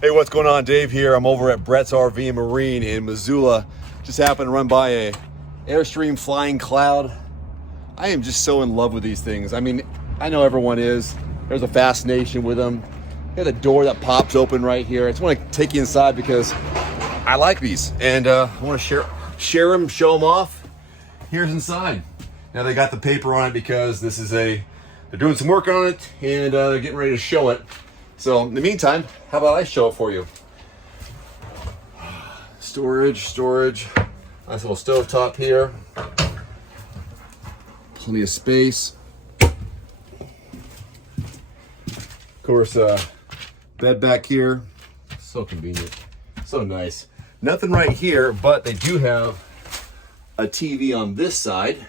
Hey, what's going on? Dave here. I'm over at Brett's RV and Marine in Missoula. Just happened to run by a AIRSTREAM flying cloud. I am just so in love with these things. I mean, I know everyone is. There's a fascination with them. They have a door that pops open right here. I just want to take you inside because I like these, and I want to share them, show them off. Here's inside. Now they got the paper on it because they're doing some work on it, and they're getting ready to show it. So in the meantime, how about I show it for you? Storage. Nice little stove top here. Plenty of space. Of course, bed back here. So convenient. So nice. Nothing right here, but they do have a TV on this side.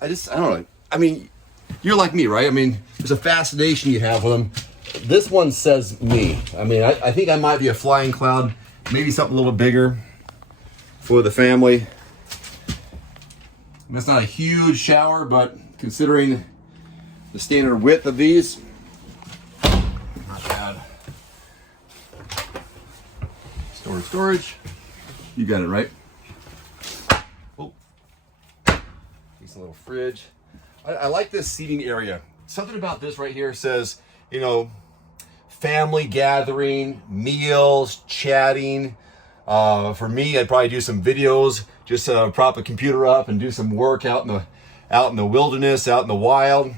I don't know. I mean, you're like me, right? I mean, there's a fascination you have with them. This one says me. I mean, I think I might be a flying cloud, maybe something a little bigger for the family. And it's not a huge shower, but considering the standard width of these, not bad. Storage. You got it, right? Oh, nice little fridge. I like this seating area. Something about this right here says, you know, family gathering, meals, chatting. For me, I'd probably do some videos, just prop a computer up and do some work out in the wilderness, out in the wild.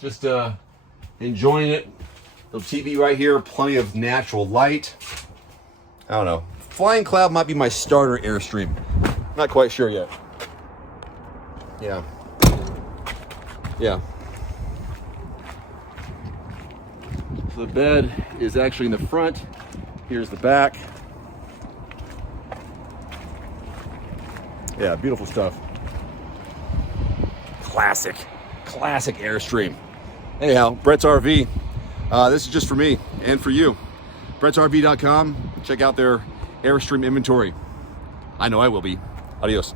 Just enjoying it. The TV right here, plenty of natural light. I don't know. Flying cloud might be my starter AIRSTREAM. Not quite sure yet. Yeah. So the bed is actually in the front. Here's the back. Yeah, beautiful stuff. Classic AIRSTREAM. Anyhow, Brett's RV. This is just for me and for you. BrettsRV.com. Check out their AIRSTREAM inventory. I know I will be. Adios.